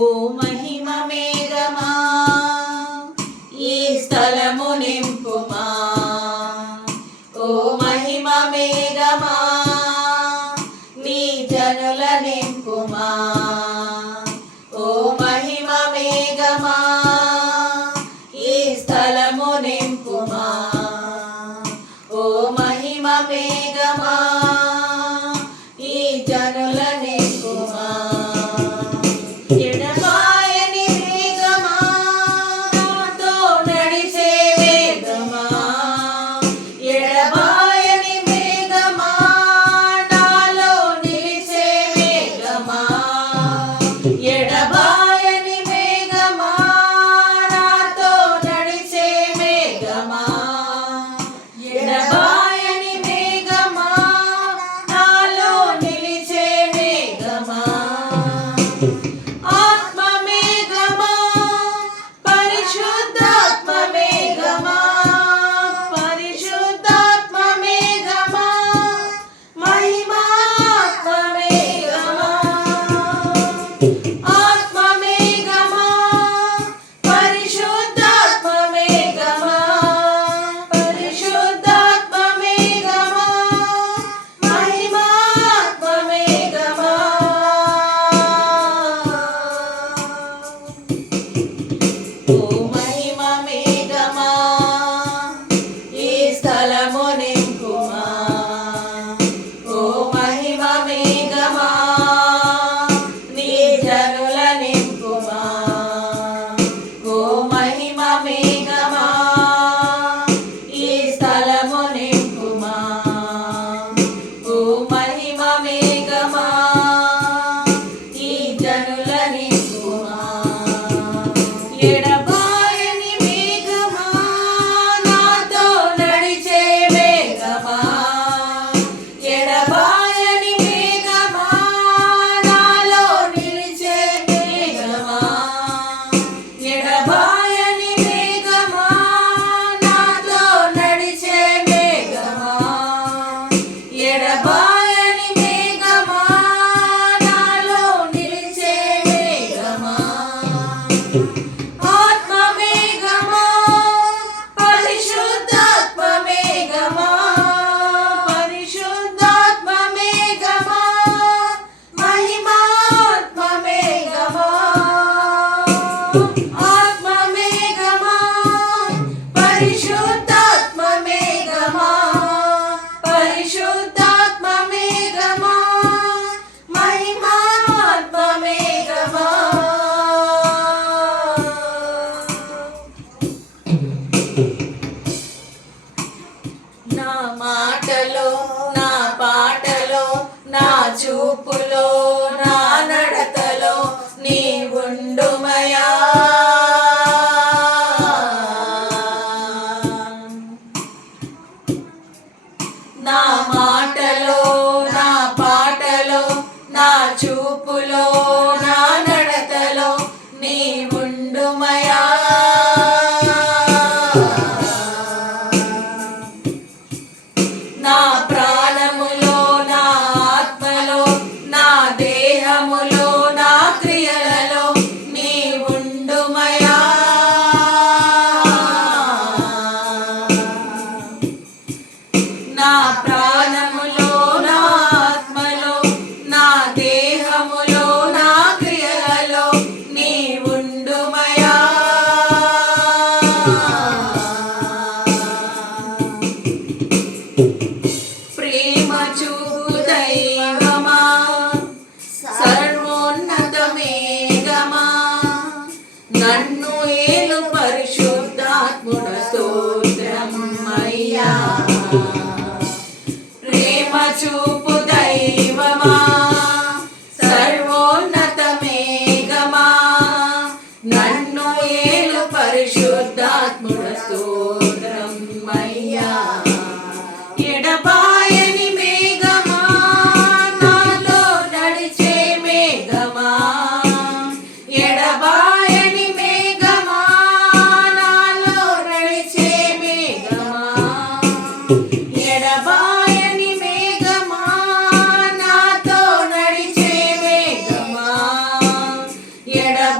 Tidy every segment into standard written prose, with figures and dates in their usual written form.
ఓ మహిమ మేఘమా ఈ స్థలము నింపుమా, ఓ మహిమ మేఘమా నీ జనుల నింపుమా, ఓ మహిమ మేఘమా ఈ స్థలము నింపుమా, ఓ మహిమ మేఘమా ఈ జనుల నింపుమా. ఎడబాయని మేఘమా నాతో నడిచే మేఘమా, ఎడబాయని మేఘమా నాలో నిలిచే మేఘమా, ఎడబాయని మేఘమా నాతో నడిచే మేఘమా, ఎడబాయని మేఘమా నాలో నిలిచే మేఘమా. ఆత్మ మేఘమా పరిశుద్ధాత్మ మేఘమా, పరిశుద్ధాత్మ మేఘమా మహిమాత్మ మేఘమా, ఆత్మ మేఘమా పరిశుద్ధాత్మ మేఘమా, పరిశుద్ధాత్మ మేఘమా మహిమాత్మ మేఘమా. ఓ మహిమ మేఘమా ఈ స్థలము నింపుమా, ఓ మహిమ మేఘమా నీ జనుల నింపుమా, ఓ మహిమ మేఘమా ఈ స్థలము నింపుమా, ఓ మహిమ మేఘమా ఈ జనుల నింపుమా. ఎడబాయని మేఘమా నాతో నడిచే మేఘమా, ఎడబాయని మేఘమా నాలో నిలిచే మేఘమా, ఎడబాయని మేఘమా నాతో నడిచే మేఘమా, ఎడబాయని మేఘమా నాలో నిలిచే మేఘమా. ఆత్మ మేఘమా పరిశుద్ధాత్మ మేఘమా, పరిశుద్ధాత్మ మేఘమా మహిమాత్మ మేఘమా, ఆత్మ మేఘమా పరిశుద్ధాత్మ మేఘమా, పరిశుద్ధాత్మ మేఘమా మహిమాత్మ మేఘమా. నా మాటలో నా పాటలో నా చూపులో నా నడకలో నీ ఉండుమయా, నా మాటలో నా పాటలో నా చూపులో నా నడకలో నీ ఉండుమయా. నా ప్రాణములో నా ఆత్మలో నా దేహములో నా క్రియలలో నీ ఉండుమయా, నా ప్రాణములో నా ఆత్మలో నా దేహములో నా క్రియలలో నీ ఉండుమయా. ప్రేమ చూపు దైవమా సర్వోన్నత మేఘమా నన్ను ఏలు పరిశుద్ధాత్ముడ స్తోత్రం అయ్యా. ప్రేమ చూపు దైవమా సర్వోన్నత మేఘమా నన్ను ఏలు పరిశుద్ధాత్ముడ స్తోత్రం అయ్యా. ఎడబాయని మేఘమా నాలో నడిచే మేఘమా, ఎడబాయని మేఘమా నాలో నడిచే మేఘమా, ఎడబాయని మేఘమా నాతో నడిచే మేఘమా, ఎడబాయని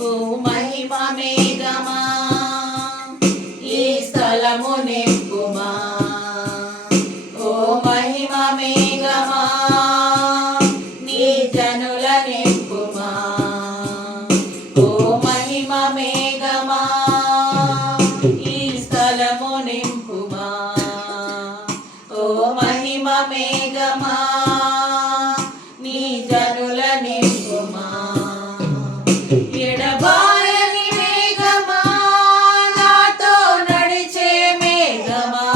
ఓ మహిమ మేఘమా ఈ స్థలము నింపుమా ఓ మహిమ మేఘమా నీ జనుల నింపుమా ఓ మహిమ మేఘమా ఈ స్థలము నింపుమా ఓ మహిమ మేఘమా నీ జనుల నింపుమా ఎడబాయని మేఘమా నాతో నడిచే మేఘమా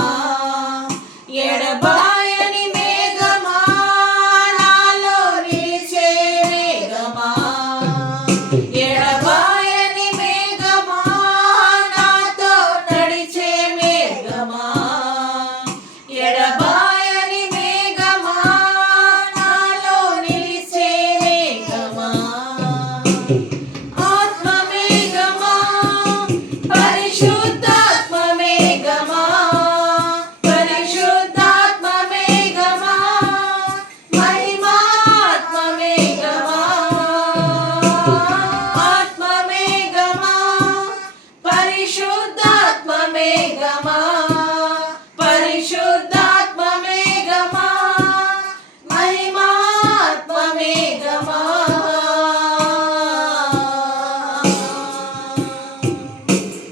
ఎడబాయని మేఘమా నాలో నిలిచే మేఘమా ఎడబాయని మేఘమా నాతో నడిచే మేఘమా ఎడబాయని మేఘమా నాలో నిలిచే మేఘమా ఆత్మమేఘమా పరిశుద్ధాత్మమేఘమా పరిశుద్ధాత్మమేఘమా మహిమాత్మమేఘమా ఆత్మమేఘమా పరిశుద్ధాత్మమేఘమా పరిశుద్ధాత్మమేఘమా మహిమాత్మమేఘమా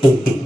Thank you.